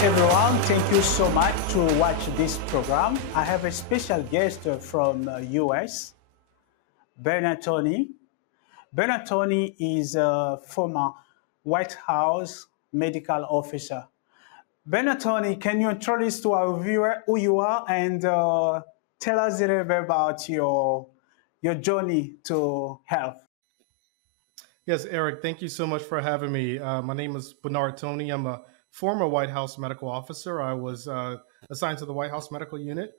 everyone. Thank you so much to watch this program. I have a special guest from US, Toney. Toney is a former White House medical officer. Toney, can you introduce to our viewer who you are and tell us a little bit about your journey to health? Yes, Eric, thank you so much for having me. My name is Toney. I'm a former White House medical officer. I was assigned to the White House medical unit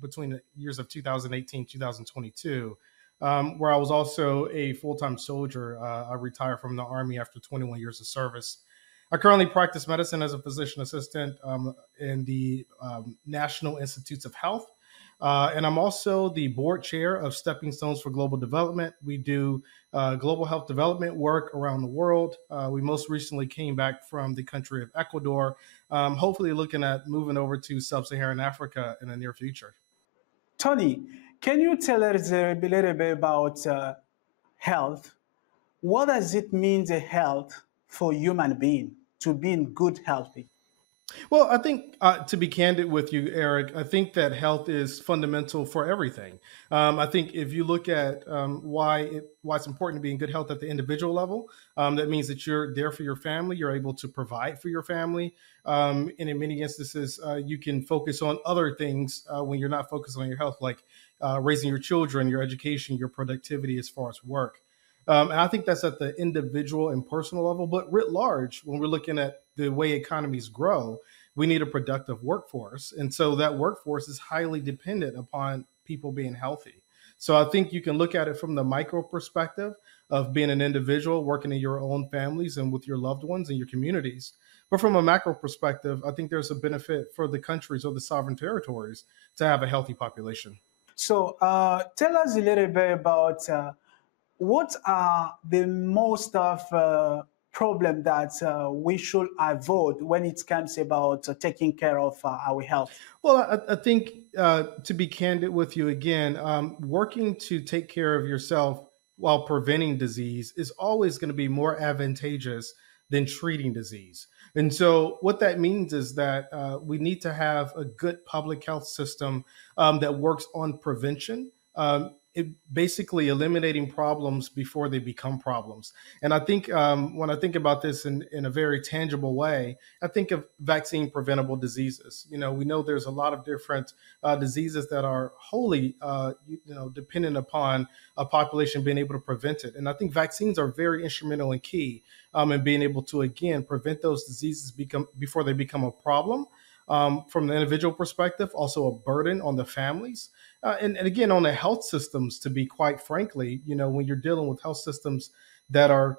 between the years of 2018 2022, where I was also a full time soldier. I retired from the Army after 21 years of service. I currently practice medicine as a physician assistant in the National Institutes of Health. And I'm also the board chair of Stepping Stones for Global Development. We do global health development work around the world. We most recently came back from the country of Ecuador, hopefully looking at moving over to sub-Saharan Africa in the near future. Toney, can you tell us a little bit about health? What does it mean, the health for human being, to being good, healthy? Well, I think to be candid with you, Eric, I think that health is fundamental for everything. I think if you look at why it's important to be in good health at the individual level, that means that you're there for your family, you're able to provide for your family, and in many instances, you can focus on other things when you're not focused on your health, like raising your children, your education, your productivity as far as work. And I think that's at the individual and personal level, but writ large, when we're looking at the way economies grow, we need a productive workforce. And so that workforce is highly dependent upon people being healthy. So I think you can look at it from the micro perspective of being an individual, working in your own families and with your loved ones and your communities. But from a macro perspective, I think there's a benefit for the countries or the sovereign territories to have a healthy population. So tell us a little bit about what are the most of problem that we should avoid when it comes about taking care of our health? Well, I think to be candid with you again, working to take care of yourself while preventing disease is always going to be more advantageous than treating disease. And so, what that means is that we need to have a good public health system that works on prevention. It basically eliminating problems before they become problems. And I think when I think about this in a very tangible way, I think of vaccine preventable diseases. You know, we know there's a lot of different diseases that are wholly, dependent upon a population being able to prevent it. And I think vaccines are very instrumental and key in being able to, again, prevent those diseases before they become a problem. From the individual perspective, also a burden on the families, and again on the health systems. To be quite frankly, you know, when you're dealing with health systems that are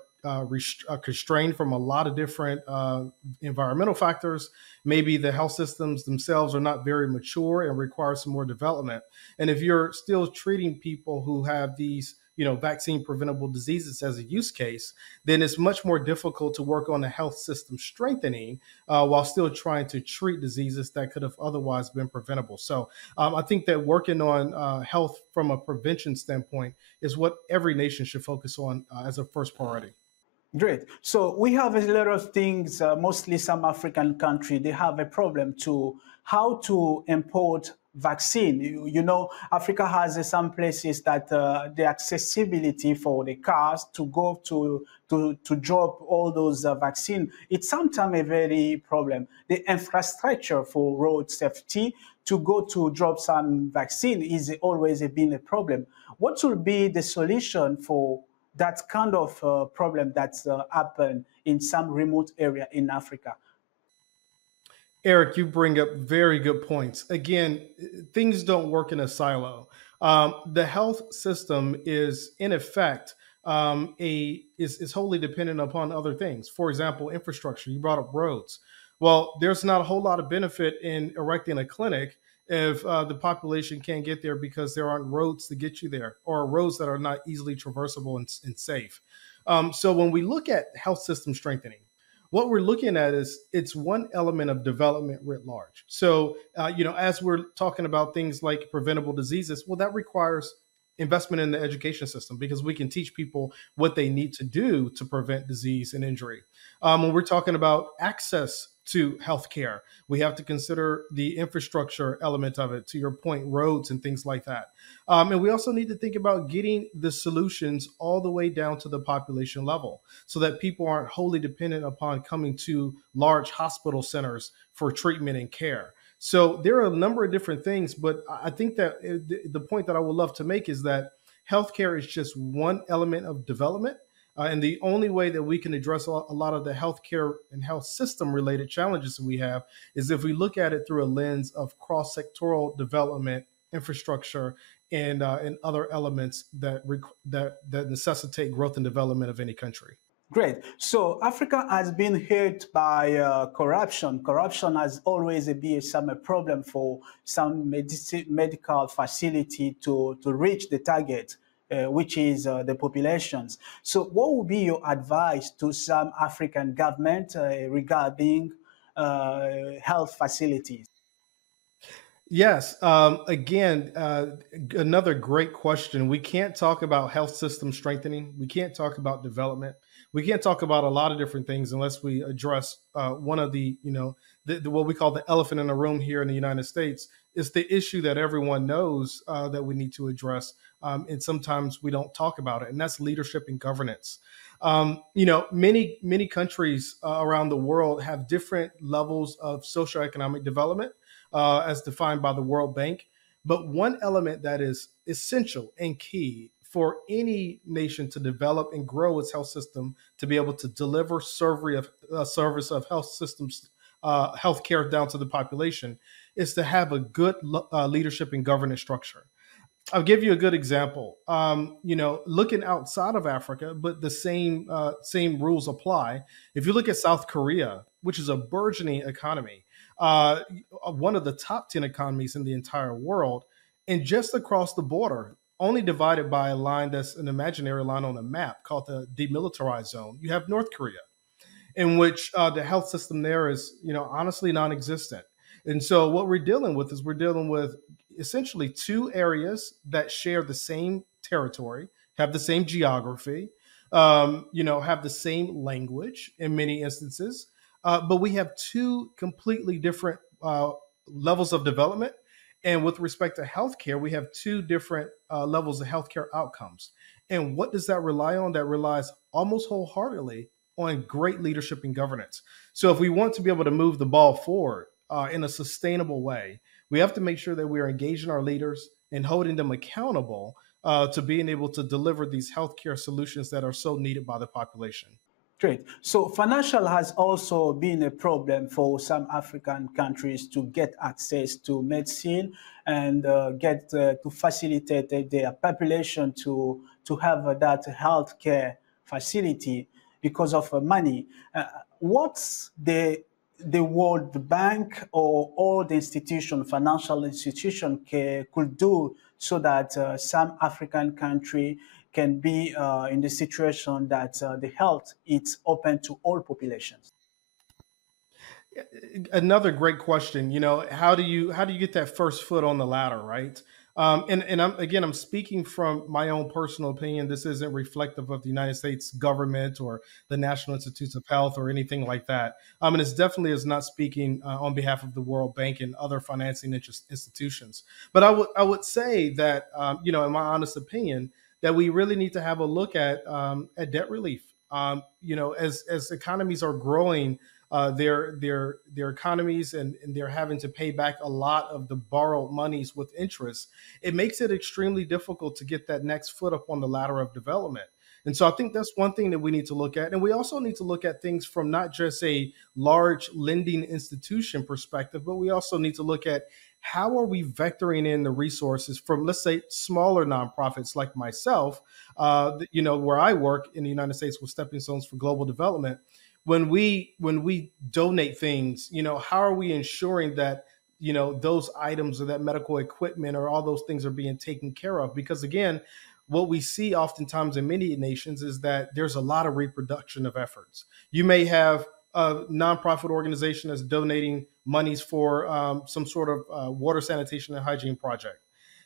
constrained from a lot of different environmental factors, maybe the health systems themselves are not very mature and require some more development. And if you're still treating people who have these vaccine preventable diseases as a use case, then it's much more difficult to work on the health system strengthening while still trying to treat diseases that could have otherwise been preventable. So I think that working on health from a prevention standpoint is what every nation should focus on as a first priority. Great. So we have a lot of things, mostly some African country, they have a problem to how to import vaccine. You know, Africa has some places that the accessibility for the cars to go to drop all those vaccine, it's sometimes a very problem. The infrastructure for road safety to go to drop some vaccine is always been a problem. What will be the solution for that kind of problem that's happened in some remote area in Africa? Eric, you bring up very good points. Again, things don't work in a silo. The health system is, in effect, is wholly dependent upon other things. For example, infrastructure. You brought up roads. Well, there's not a whole lot of benefit in erecting a clinic if the population can't get there because there aren't roads to get you there, or roads that are not easily traversable and safe. So when we look at health system strengthening, what we're looking at is it's one element of development writ large. So, as we're talking about things like preventable diseases, well, that requires investment in the education system because we can teach people what they need to do to prevent disease and injury. When we're talking about access to healthcare. We have to consider the infrastructure element of it, to your point, roads and things like that. And we also need to think about getting the solutions all the way down to the population level so that people aren't wholly dependent upon coming to large hospital centers for treatment and care. So there are a number of different things, but I think that the point that I would love to make is that healthcare is just one element of development. And the only way that we can address a lot of the healthcare and health system related challenges that we have is if we look at it through a lens of cross sectoral development, infrastructure, and other elements that necessitate growth and development of any country. Great. So Africa has been hit by corruption. Corruption has always been some problem for some medical facility to reach the target, which is the populations. So what would be your advice to some African government regarding health facilities? Yes. Again, another great question. We can't talk about health system strengthening. We can't talk about development. We can't talk about a lot of different things unless we address one of what we call the elephant in the room here in the United States. Is the issue that everyone knows that we need to address, and sometimes we don't talk about it, and that's leadership and governance. Many countries around the world have different levels of socioeconomic development as defined by the World Bank. But one element that is essential and key for any nation to develop and grow its health system to be able to deliver service of health systems, healthcare down to the population, is to have a good leadership and governance structure. I'll give you a good example. Looking outside of Africa, but the same rules apply. If you look at South Korea, which is a burgeoning economy, uh, one of the top 10 economies in the entire world, and just across the border, only divided by a line that's an imaginary line on a map called the demilitarized zone, you have North Korea, in which the health system there is, honestly non-existent. And so what we're dealing with essentially two areas that share the same territory, have the same geography, have the same language in many instances, but we have two completely different levels of development. And with respect to healthcare, we have two different levels of healthcare outcomes. And what does that rely on? That relies almost wholeheartedly on great leadership and governance. So if we want to be able to move the ball forward in a sustainable way, we have to make sure that we are engaging our leaders and holding them accountable to being able to deliver these healthcare solutions that are so needed by the population. Great. So financial has also been a problem for some African countries to get access to medicine and get to facilitate their population to have that healthcare facility because of money. What's the World Bank or all the institution, financial institution could do so that some African country can be in the situation that the health is open to all populations. Another great question. How do you get that first foot on the ladder, right? And I'm speaking from my own personal opinion. This isn't reflective of the United States government or the National Institutes of Health or anything like that. And it's definitely is not speaking on behalf of the World Bank and other financing institutions. But I would say that in my honest opinion, that we really need to have a look at debt relief. As economies are growing their economies, and they're having to pay back a lot of the borrowed monies with interest, it makes it extremely difficult to get that next foot up on the ladder of development. And so I think that's one thing that we need to look at. And we also need to look at things from not just a large lending institution perspective, but we also need to look at how are we vectoring in the resources from, let's say, smaller nonprofits like myself, where I work in the United States with Stepping Stones for Global Development. When we donate things, how are we ensuring that those items or that medical equipment or all those things are being taken care of? Because again, what we see oftentimes in many nations is that there's a lot of reproduction of efforts. You may have a nonprofit organization that's donating monies for some sort of water sanitation and hygiene project.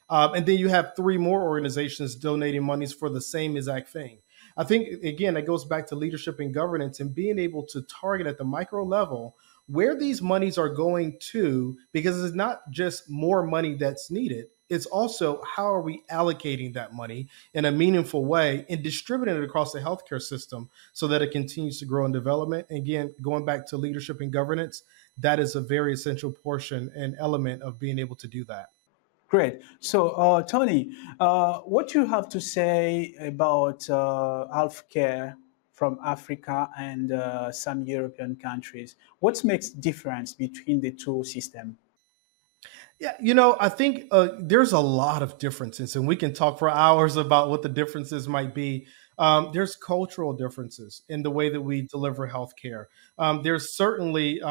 And then you have three more organizations donating monies for the same exact thing. I think, again, that goes back to leadership and governance and being able to target at the micro level where these monies are going to, because it's not just more money that's needed. It's also how are we allocating that money in a meaningful way and distributing it across the healthcare system so that it continues to grow in development. Again, going back to leadership and governance, that is a very essential portion and element of being able to do that. Great. So, Tony, what you have to say about healthcare from Africa and some European countries? What makes difference between the two systems? Yeah, I think there's a lot of differences, and we can talk for hours about what the differences might be. There's cultural differences in the way that we deliver healthcare. There's certainly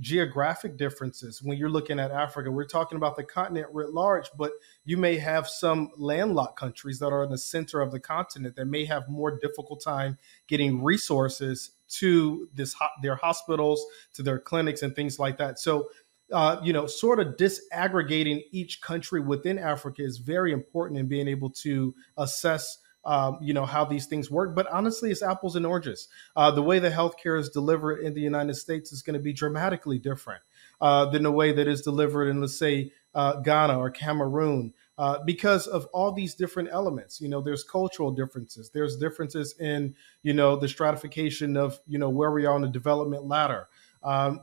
geographic differences. When you're looking at Africa, we're talking about the continent writ large, but you may have some landlocked countries that are in the center of the continent that may have more difficult time getting resources to their hospitals, to their clinics, and things like that. So sort of disaggregating each country within Africa is very important in being able to assess, how these things work. But honestly, it's apples and oranges. The way the healthcare is delivered in the United States is going to be dramatically different than the way that is delivered in, let's say, Ghana or Cameroon. Because of all these different elements, there's cultural differences. There's differences in, the stratification of, where we are on the development ladder.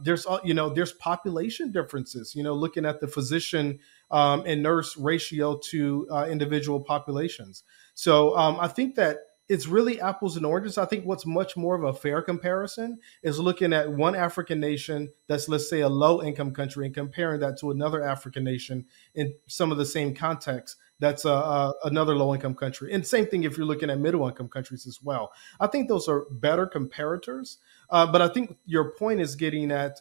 There's population differences. Looking at the physician and nurse ratio to individual populations. So I think that it's really apples and oranges. I think what's much more of a fair comparison is looking at one African nation that's, let's say, a low income country and comparing that to another African nation in some of the same contexts. That's another low income country. And same thing if you're looking at middle income countries as well. I think those are better comparators. But I think your point is getting at,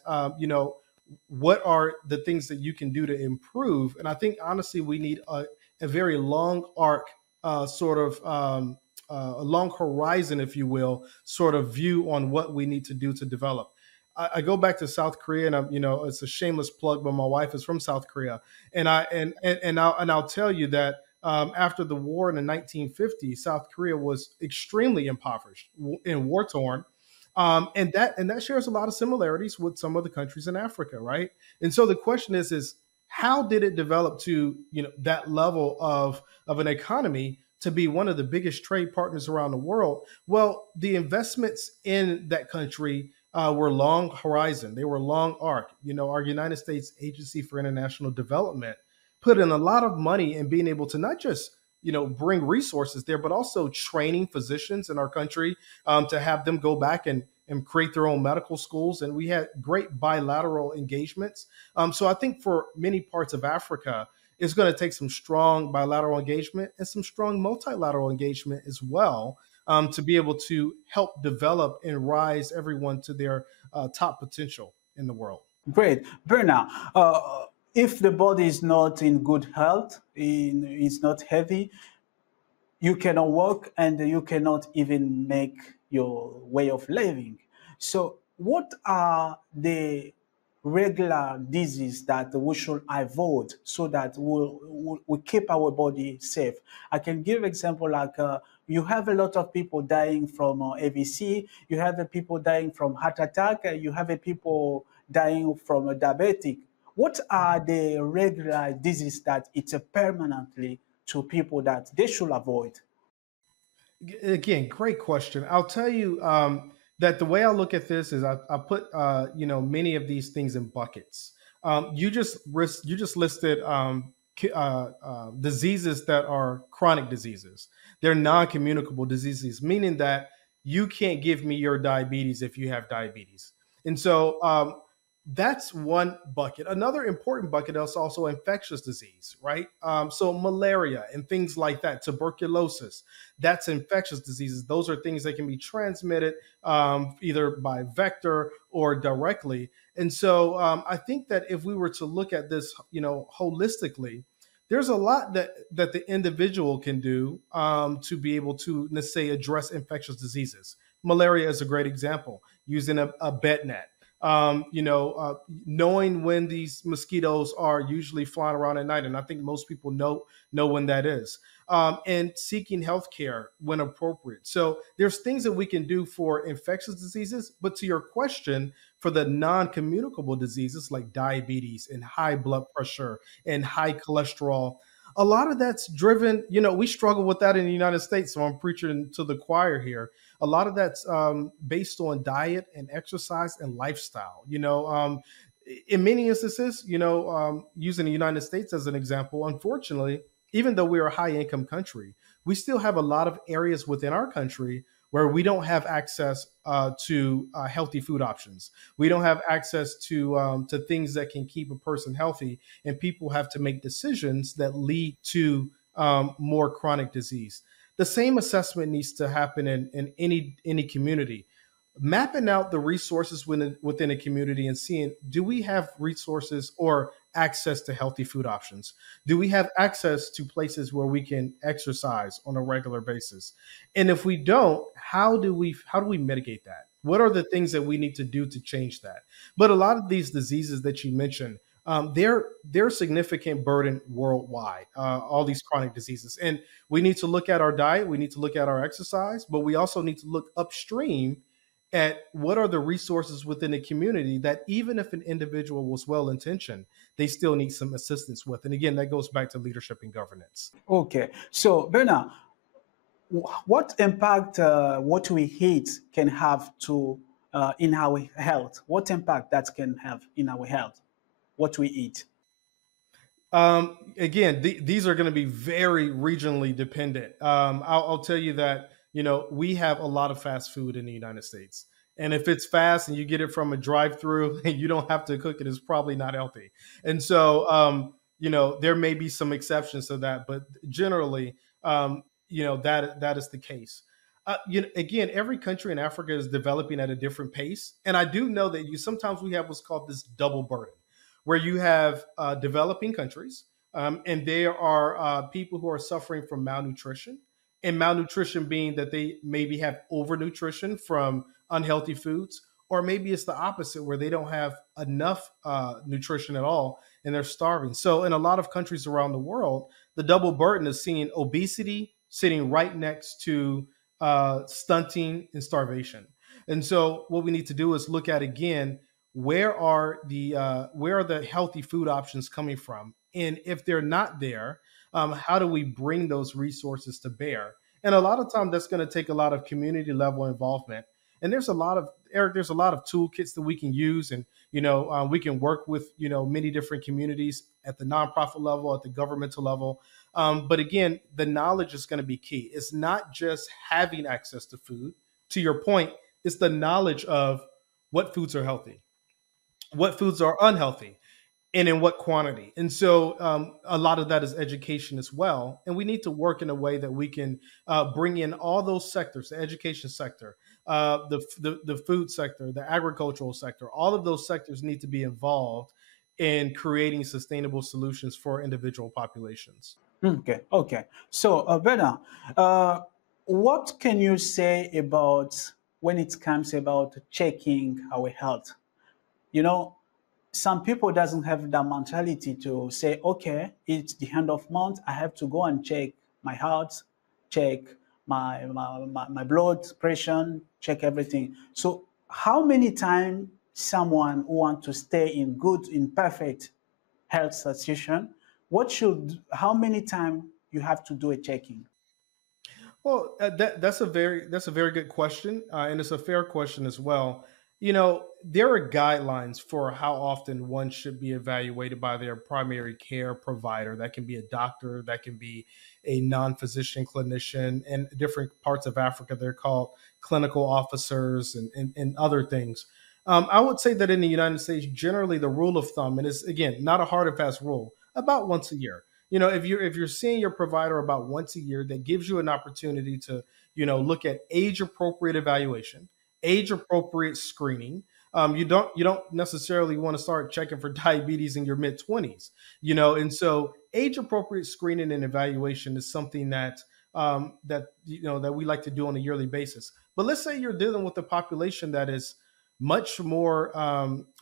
what are the things that you can do to improve? And I think honestly, we need a very long arc, sort of a long horizon, if you will, sort of view on what we need to do to develop. I go back to South Korea, and it's a shameless plug, but my wife is from South Korea, and I'll tell you that after the war in the 1950s, South Korea was extremely impoverished and war torn, and that shares a lot of similarities with some of the countries in Africa, right? And so the question is how did it develop to that level of an economy to be one of the biggest trade partners around the world? Well, the investments in that country were long horizon. They were long arc. Our United States Agency for International Development put in a lot of money in being able to not just bring resources there, but also training physicians in our country to have them go back and create their own medical schools. And we had great bilateral engagements. So I think for many parts of Africa, it's going to take some strong bilateral engagement and some strong multilateral engagement as well, to be able to help develop and rise everyone to their top potential in the world. Great. Bernard, if the body is not in good health, it's not heavy, you cannot work and you cannot even make your way of living. So, what are the regular diseases that we should avoid so that we keep our body safe? I can give example like you have a lot of people dying from AVC, you have people dying from heart attack, you have people dying from a diabetic. What are the regular diseases that it's a permanently to people that they should avoid? Again, great question. I'll tell you that the way I look at this is I put many of these things in buckets. You just listed diseases that are chronic diseases. They're non-communicable diseases, meaning that you can't give me your diabetes if you have diabetes. And so that's one bucket. Another important bucket is also infectious disease, right? So malaria and things like that, tuberculosis, that's infectious diseases. Those are things that can be transmitted either by vector or directly. And so I think that if we were to look at this, holistically, there's a lot that the individual can do to be able to, let's say, address infectious diseases. Malaria is a great example, using a bed net. knowing when these mosquitoes are usually flying around at night, and I think most people know when that is, and seeking health care when appropriate. So there's things that we can do for infectious diseases, but to your question, for the non-communicable diseases like diabetes and high blood pressure and high cholesterol, a lot of that's driven, we struggle with that in the United States. So I'm preaching to the choir here. A lot of that's based on diet and exercise and lifestyle. In many instances, using the United States as an example, unfortunately, even though we're a high income country, we still have a lot of areas within our country where we don't have access to healthy food options. We don't have access to things that can keep a person healthy, and people have to make decisions that lead to more chronic disease. The same assessment needs to happen in any community. Mapping out the resources within a community and seeing, do we have resources or access to healthy food options? Do we have access to places where we can exercise on a regular basis? And if we don't, how do we mitigate that? What are the things that we need to do to change that? But a lot of these diseases that you mentioned, they're significant burden worldwide. All these chronic diseases, and we need to look at our diet. We need to look at our exercise, but we also need to look upstream at what are the resources within the community that even if an individual was well intentioned, they still need some assistance with. And again, that goes back to leadership and governance. Okay. So, Bernard, what impact what we eat can have to in our health? What impact that can have in our health? What we eat? Again, these are going to be very regionally dependent. I'll tell you that we have a lot of fast food in the United States, and if it's fast and you get it from a drive-through and you don't have to cook it, it's probably not healthy. And so, there may be some exceptions to that, but generally, that is the case. Again, every country in Africa is developing at a different pace, and I do know that you sometimes we have what's called this double burden where you have developing countries, and there are people who are suffering from malnutrition, and malnutrition being that they maybe have overnutrition from unhealthy foods, or maybe it's the opposite where they don't have enough nutrition at all and they're starving. So, in a lot of countries around the world, the double burden is seeing obesity sitting right next to stunting and starvation. And so, what we need to do is look at again where are the healthy food options coming from, and if they're not there, how do we bring those resources to bear? And a lot of time that's going to take a lot of community level involvement. And there's a lot of Eric, there's a lot of toolkits that we can use, and we can work with many different communities at the nonprofit level, at the governmental level. But again, the knowledge is going to be key. It's not just having access to food. To your point, it's the knowledge of what foods are healthy, what foods are unhealthy, and in what quantity. And so a lot of that is education as well. And we need to work in a way that we can bring in all those sectors: the education sector, the food sector, the agricultural sector. All of those sectors need to be involved in creating sustainable solutions for individual populations. Okay, okay. So, Bernard, what can you say about when it comes about checking our health? You know, some people doesn't have the mentality to say, okay, it's the end of month, I have to go and check my heart, check my blood pressure, check everything. So how many times someone who want to stay in good, in perfect health situation, how many times you have to do a checking? Well, that's a very good question, and it's a fair question as well. There are guidelines for how often one should be evaluated by their primary care provider. That can be a doctor, that can be a non-physician clinician. In different parts of Africa, they're called clinical officers and other things. I would say that in the United States, generally the rule of thumb, and it's again not a hard and fast rule, about once a year. If you're seeing your provider about once a year, that gives you an opportunity to look at age appropriate evaluation, age appropriate screening. You don't necessarily want to start checking for diabetes in your mid 20s, and so age appropriate screening and evaluation is something that we like to do on a yearly basis. But let's say you're dealing with a population that is much more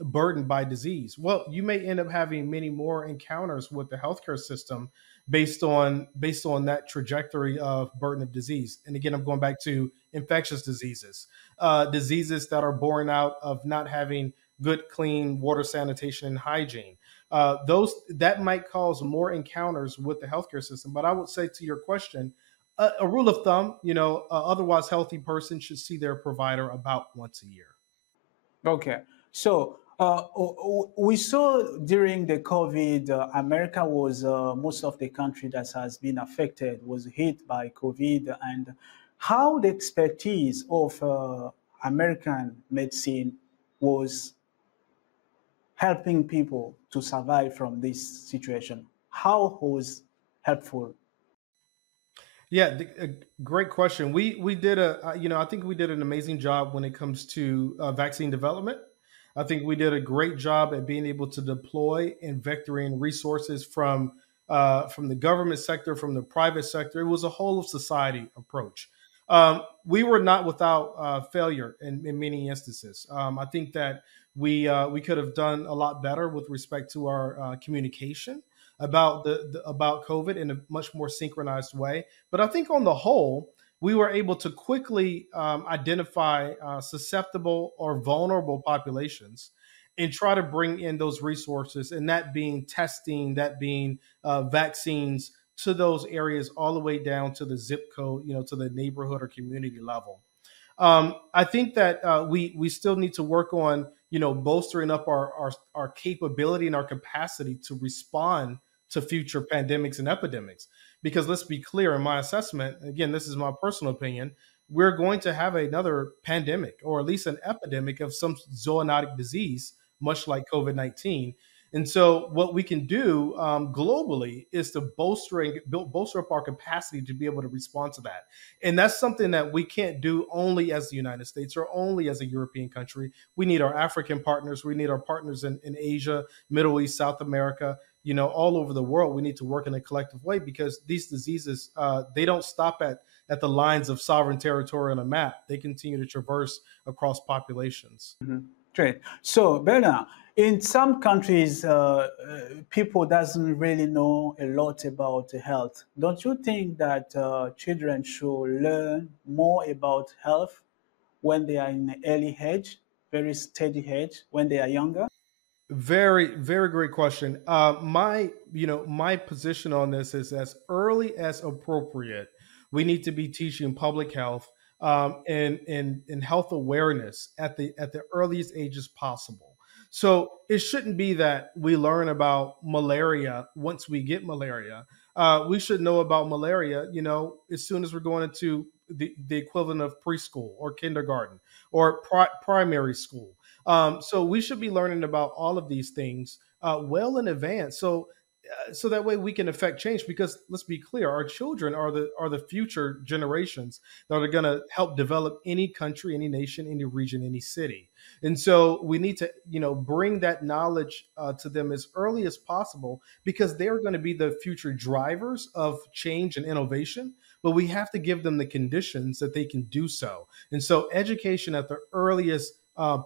burdened by disease. Well, you may end up having many more encounters with the healthcare system based on that trajectory of burden of disease. And again, I'm going back to infectious diseases, diseases that are born out of not having good, clean water, sanitation, and hygiene. Those that might cause more encounters with the healthcare system. But I would say to your question, a rule of thumb, otherwise healthy person should see their provider about once a year. Okay. So we saw during the COVID, America was most of the country that has been affected was hit by COVID, and how the expertise of American medicine was helping people to survive from this situation. How was helpful? Yeah, great question. We did I think we did an amazing job when it comes to vaccine development. I think we did a great job at being able to deploy and vectoring resources from the government sector, from the private sector. It was a whole of society approach. We were not without failure in many instances. I think that we could have done a lot better with respect to our communication about about COVID in a much more synchronized way. But I think on the whole, we were able to quickly identify susceptible or vulnerable populations and try to bring in those resources, and that being testing, that being vaccines to those areas all the way down to the zip code, to the neighborhood or community level. I think that we still need to work on bolstering up our capability and our capacity to respond to future pandemics and epidemics. Because let's be clear, in my assessment, again, this is my personal opinion, we're going to have another pandemic or at least an epidemic of some zoonotic disease, much like COVID-19. And so, what we can do globally is to bolster up our capacity to be able to respond to that. And that's something that we can't do only as the United States or only as a European country. We need our African partners. We need our partners in Asia, Middle East, South America, all over the world. We need to work in a collective way because these diseases, they don't stop at the lines of sovereign territory on a map. They continue to traverse across populations. Great. So, Bernard, in some countries, people doesn't really know a lot about health. Don't you think that children should learn more about health when they are in an early age, very steady age, when they are younger? Very, very great question. My position on this is as early as appropriate. We need to be teaching public health and health awareness at the earliest ages possible. So it shouldn't be that we learn about malaria once we get malaria. We should know about malaria, as soon as we're going into the equivalent of preschool or kindergarten or primary school. So we should be learning about all of these things well in advance. So that way we can affect change. Because let's be clear, our children are the future generations that are going to help develop any country, any nation, any region, any city. And so we need to bring that knowledge to them as early as possible because they're going to be the future drivers of change and innovation. But we have to give them the conditions that they can do so. And so education at the earliest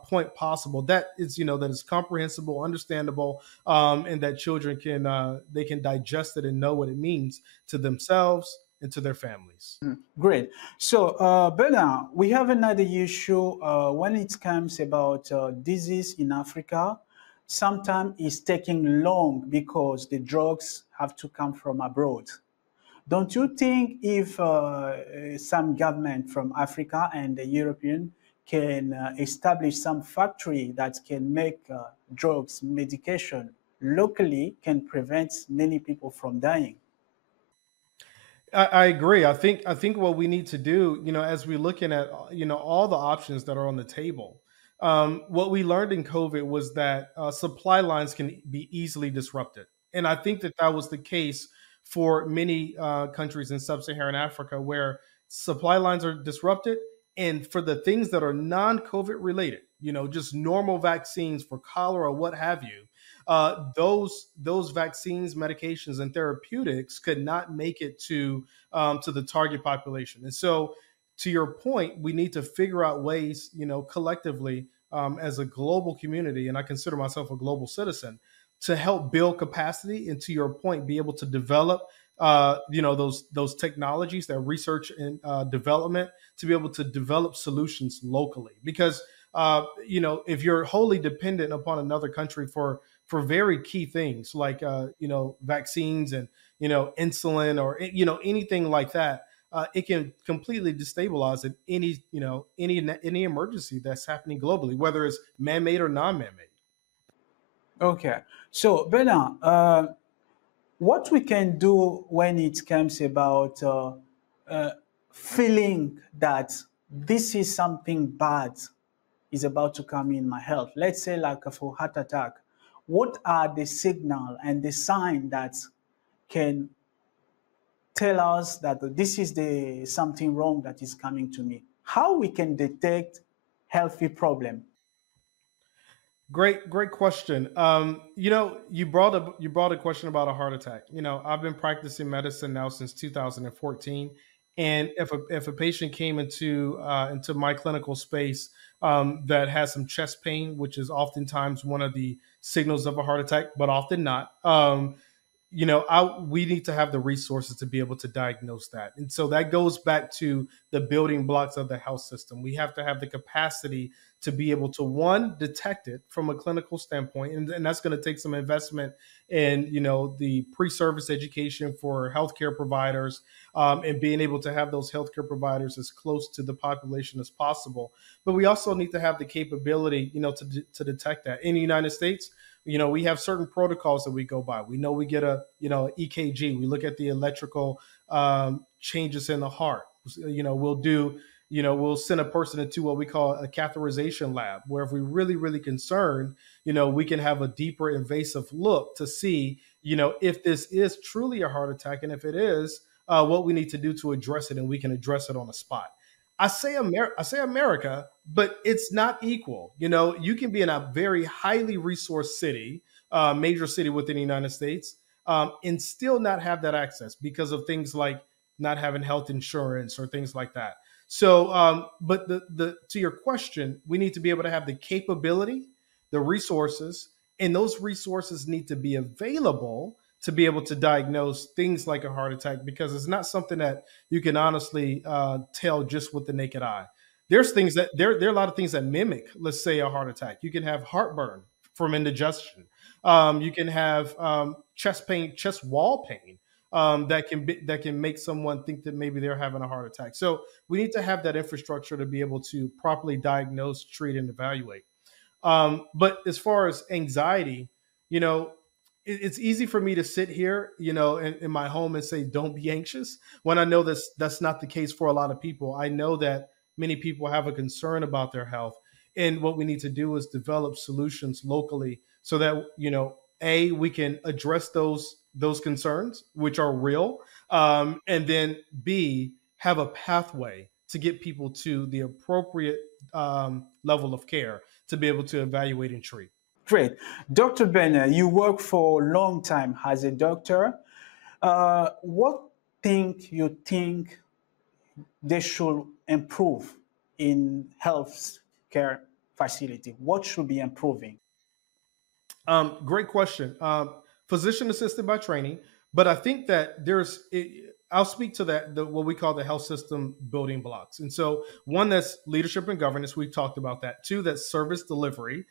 point possible that is comprehensible, understandable, and that children can they can digest it and know what it means to themselves and to their families. Great. So, Bernard, we have another issue when it comes about disease in Africa. Sometimes it's taking long because the drugs have to come from abroad. Don't you think if some government from Africa and the European can establish some factory that can make drugs, medication locally can prevent many people from dying? I agree. I think what we need to do, as we're looking at all the options that are on the table, what we learned in COVID was that supply lines can be easily disrupted, and I think that that was the case for many countries in sub-Saharan Africa, where supply lines are disrupted, and for the things that are non-COVID related, just normal vaccines for cholera, what have you, those vaccines, medications, and therapeutics could not make it to the target population. And so to your point, we need to figure out ways, collectively, as a global community, and I consider myself a global citizen, to help build capacity, and to your point, be able to develop, those technologies, that research and development, to be able to develop solutions locally. Because if you're wholly dependent upon another country for very key things like vaccines and insulin, or anything like that, it can completely destabilize in any emergency that's happening globally, whether it's man-made or non-man-made. Okay. So, Bernard, what we can do when it comes about uh, feeling that this is something bad is about to come in my health. Let's say like for heart attack, what are the signal and the sign that can tell us that this is the something wrong that is coming to me? How we can detect healthy problem? Great question. You brought a question about a heart attack. I've been practicing medicine now since 2014, and if a patient came into my clinical space, that has some chest pain, which is oftentimes one of the signals of a heart attack, but often not. We need to have the resources to be able to diagnose that. And so that goes back to the building blocks of the health system. We have to have the capacity to be able to, one, detect it from a clinical standpoint. And that's going to take some investment in, the pre-service education for healthcare providers, and being able to have those healthcare providers as close to the population as possible. But we also need to have the capability, to detect that. In the United States, we have certain protocols that we go by. We know we get a EKG. We look at the electrical changes in the heart. We'll send a person into what we call a catheterization lab, where if we're really, really concerned, we can have a deeper invasive look to see, if this is truly a heart attack, and if it is, what we need to do to address it, and we can address it on the spot. I say America, but it's not equal. You can be in a very highly resourced city, major city within the United States, and still not have that access because of things like not having health insurance or things like that. So, but the to your question, we need to be able to have the capability, the resources, and those resources need to be available to be able to diagnose things like a heart attack, because it's not something that you can honestly tell just with the naked eye. There's things that there are a lot of things that mimic, let's say, a heart attack. You can have heartburn from indigestion. You can have chest pain, chest wall pain, that can make someone think that maybe they're having a heart attack. So we need to have that infrastructure to be able to properly diagnose, treat, and evaluate. But as far as anxiety, you know, it's easy for me to sit here, in my home and say, don't be anxious, when I know that's not the case for a lot of people. I know that many people have a concern about their health. And what we need to do is develop solutions locally so that, we can address those concerns, which are real. And then B, have a pathway to get people to the appropriate level of care to be able to evaluate and treat. Great. Dr. Benner, you work for a long time as a doctor. What thing you think they should improve in health care facility? What should be improving? Great question. Physician assisted by training, but I think that I'll speak to that, what we call the health system building blocks. And so, one, that's leadership and governance. We've talked about that. Two, that's service delivery.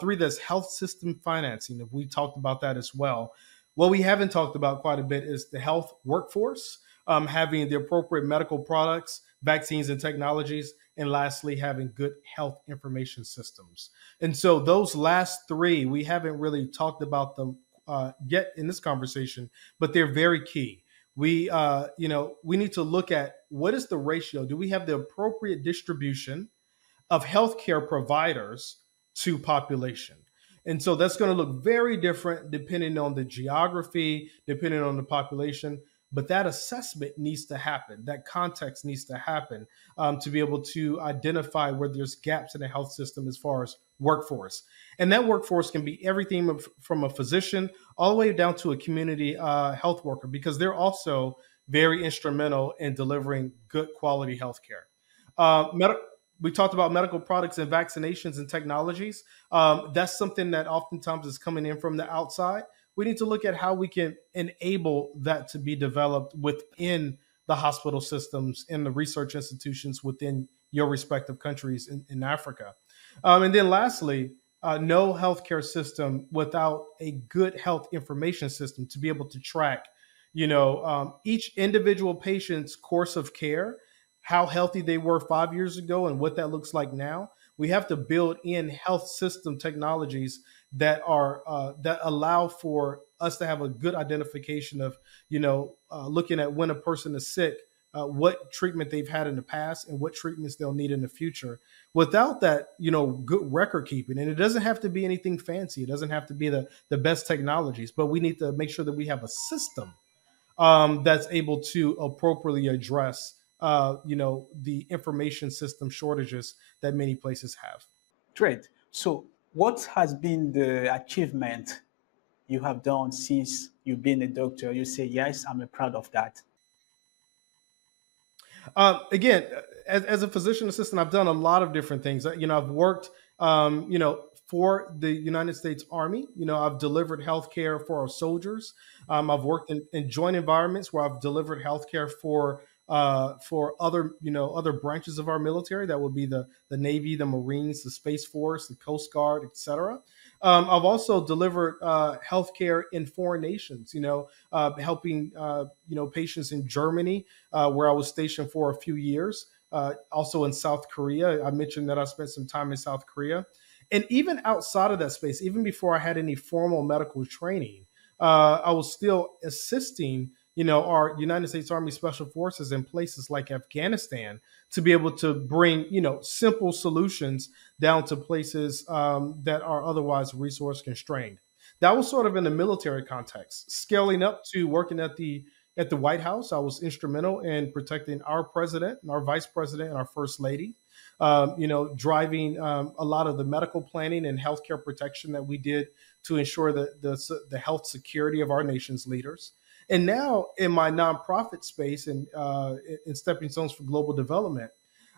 Three, that's health system financing. We talked about that as well. What we haven't talked about quite a bit is the health workforce, having the appropriate medical products, vaccines, and technologies, and lastly, having good health information systems. And so those last three, we haven't really talked about them yet in this conversation, but they're very key. We need to look at what is the ratio. Do we have the appropriate distribution of healthcare providers to population? And so that's going to look very different depending on the geography, depending on the population. But that assessment needs to happen. That context needs to happen, to be able to identify where there's gaps in the health system as far as workforce. And that workforce can be everything from a physician all the way down to a community health worker, because they're also very instrumental in delivering good quality health care. Med- we talked about medical products and vaccinations and technologies. That's something that oftentimes is coming in from the outside. We need to look at how we can enable that to be developed within the hospital systems and the research institutions within your respective countries in Africa. And then lastly, no healthcare system without a good health information system to be able to track, each individual patient's course of care, how healthy they were 5 years ago and what that looks like now. We have to build in health system technologies that allow for us to have a good identification of, looking at when a person is sick, what treatment they've had in the past and what treatments they'll need in the future. Without that, good record keeping, and it doesn't have to be anything fancy. It doesn't have to be the best technologies, but we need to make sure that we have a system that's able to appropriately address, the information system shortages that many places have. Great. So, what has been the achievement you have done since you've been a doctor? You say, yes, I'm proud of that. Again, as a physician assistant, I've done a lot of different things. I've worked, for the United States Army. I've delivered healthcare for our soldiers. I've worked in joint environments where I've delivered healthcare for other, other branches of our military. That would be the Navy, the Marines, the Space Force, the Coast Guard, etc. I've also delivered healthcare in foreign nations. Helping patients in Germany, where I was stationed for a few years. Also in South Korea, I mentioned that I spent some time in South Korea, and even outside of that space, even before I had any formal medical training, I was still assisting, our United States Army Special Forces in places like Afghanistan to be able to bring, simple solutions down to places that are otherwise resource constrained. That was sort of in the military context. Scaling up to working at the White House, I was instrumental in protecting our president and our vice president and our first lady. Driving a lot of the medical planning and healthcare protection that we did to ensure the health security of our nation's leaders. And now in my nonprofit space and in Stepping Stones for Global Development,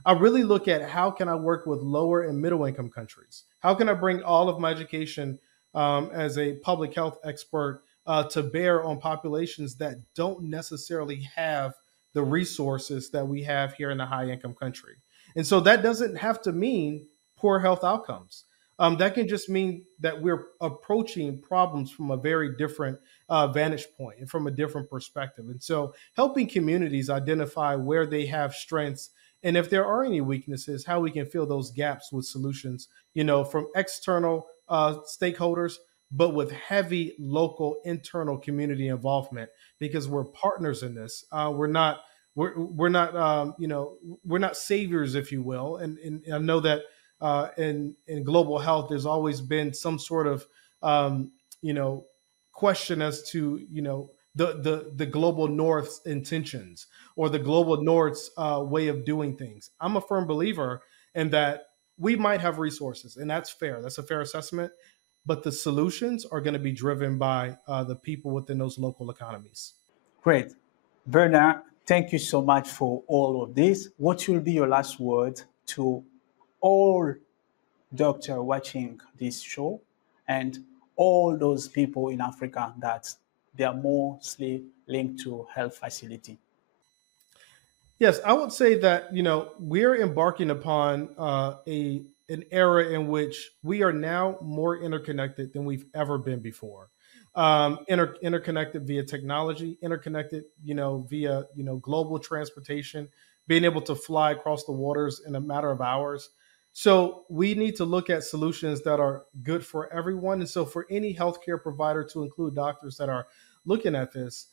I really look at how can I work with lower and middle income countries? How can I bring all of my education as a public health expert to bear on populations that don't necessarily have the resources that we have here in a high income country? And so that doesn't have to mean poor health outcomes. That can just mean that we're approaching problems from a very different vantage point and from a different perspective. And so helping communities identify where they have strengths and if there are any weaknesses, how we can fill those gaps with solutions, from external stakeholders, but with heavy local internal community involvement, because we're partners in this. We're not saviors, if you will. And I know that in global health, there's always been some sort of um, you know question as to the global north's intentions or the global north's way of doing things. I'm a firm believer in that we might have resources, and that's fair. That's a fair assessment. But the solutions are going to be driven by the people within those local economies. Great. Bernard, thank you so much for all of this. What will be your last word to all doctor watching this show and all those people in Africa that they are mostly linked to health facility? Yes, I would say that we're embarking upon a an era in which we are now more interconnected than we've ever been before. Interconnected via technology, interconnected via global transportation, being able to fly across the waters in a matter of hours. So we need to look at solutions that are good for everyone. And so for any healthcare provider, to include doctors that are looking at this,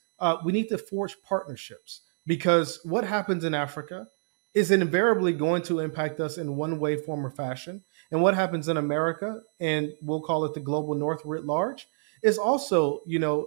we need to forge partnerships, because what happens in Africa is invariably going to impact us in one way, form, or fashion. And what happens in America, and we'll call it the global north writ large, is also,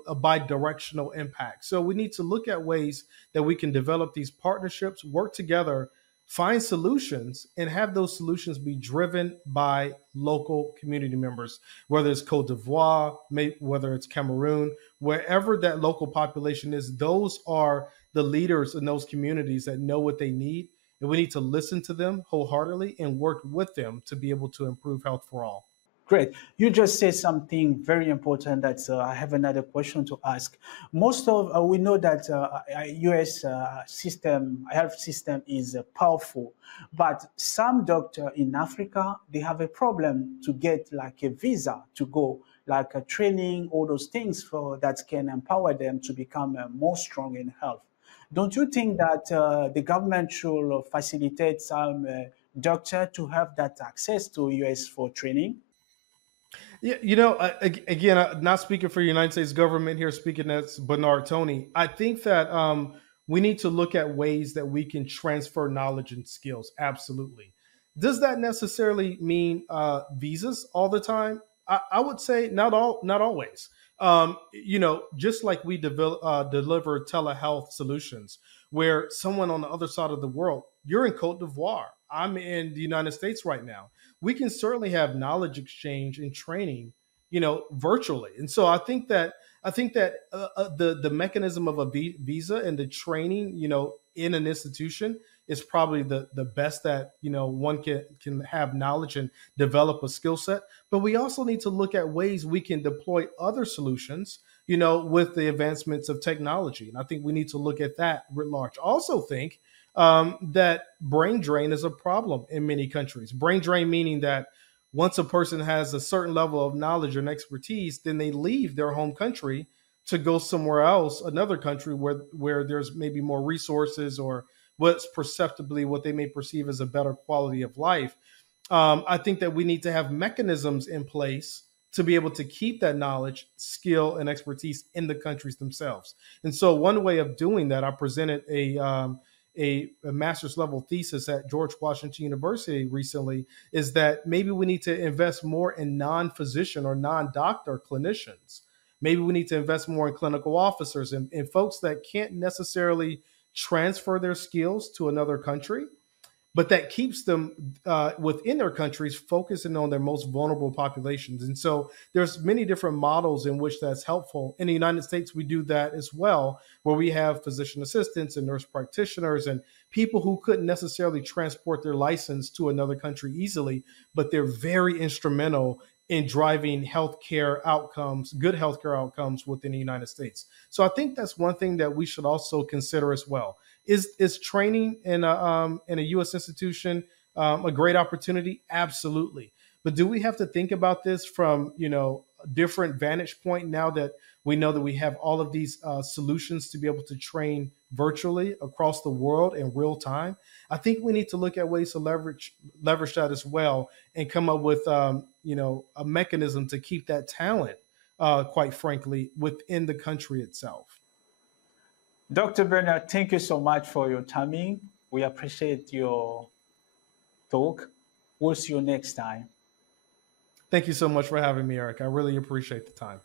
a bi-directional impact. So we need to look at ways that we can develop these partnerships, work together, find solutions, and have those solutions be driven by local community members, whether it's Cote d'Ivoire, whether it's Cameroon, wherever that local population is. Those are the leaders in those communities that know what they need, and we need to listen to them wholeheartedly and work with them to be able to improve health for all. Great. You just said something very important that I have another question to ask. Most of we know that U.S. Health system is powerful, but some doctor in Africa they have a problem to get like a visa to go, like a training, all those things for that can empower them to become more strong in health. Don't you think that the government should facilitate some doctor to have that access to U.S. for training? Yeah, again, not speaking for the United States government here, speaking as Bernard Toney. I think that we need to look at ways that we can transfer knowledge and skills. Absolutely. Does that necessarily mean visas all the time? I would say not always. Just like we deliver telehealth solutions, where someone on the other side of the world, you're in Cote d'Ivoire, I'm in the United States right now, we can certainly have knowledge exchange and training, virtually. And so I think that the mechanism of a visa and the training, in an institution is probably the best that one can have knowledge and develop a skill set. But we also need to look at ways we can deploy other solutions, with the advancements of technology. And I think we need to look at that writ large. Also think that brain drain is a problem in many countries. Brain drain meaning that once a person has a certain level of knowledge and expertise, then they leave their home country to go somewhere else, another country where there's maybe more resources or what's perceptibly what they may perceive as a better quality of life. I think that we need to have mechanisms in place to be able to keep that knowledge, skill, and expertise in the countries themselves. And so, one way of doing that, I presented a master's level thesis at George Washington University recently, is that maybe we need to invest more in non-physician or non-doctor clinicians. Maybe we need to invest more in clinical officers and folks that can't necessarily transfer their skills to another country, but that keeps them within their countries focusing on their most vulnerable populations. And so there's many different models in which that's helpful. In the United States, we do that as well, where we have physician assistants and nurse practitioners and people who couldn't necessarily transport their license to another country easily, but they're very instrumental in driving healthcare outcomes, good healthcare outcomes within the United States. So I think that's one thing that we should also consider as well. Is training in a U.S. institution a great opportunity? Absolutely. But do we have to think about this from a different vantage point now that we know that we have all of these solutions to be able to train virtually across the world in real time? I think we need to look at ways to leverage that as well and come up with a mechanism to keep that talent, quite frankly, within the country itself. Dr. Bernard, thank you so much for your timing. We appreciate your talk. We'll see you next time. Thank you so much for having me, Eric. I really appreciate the time.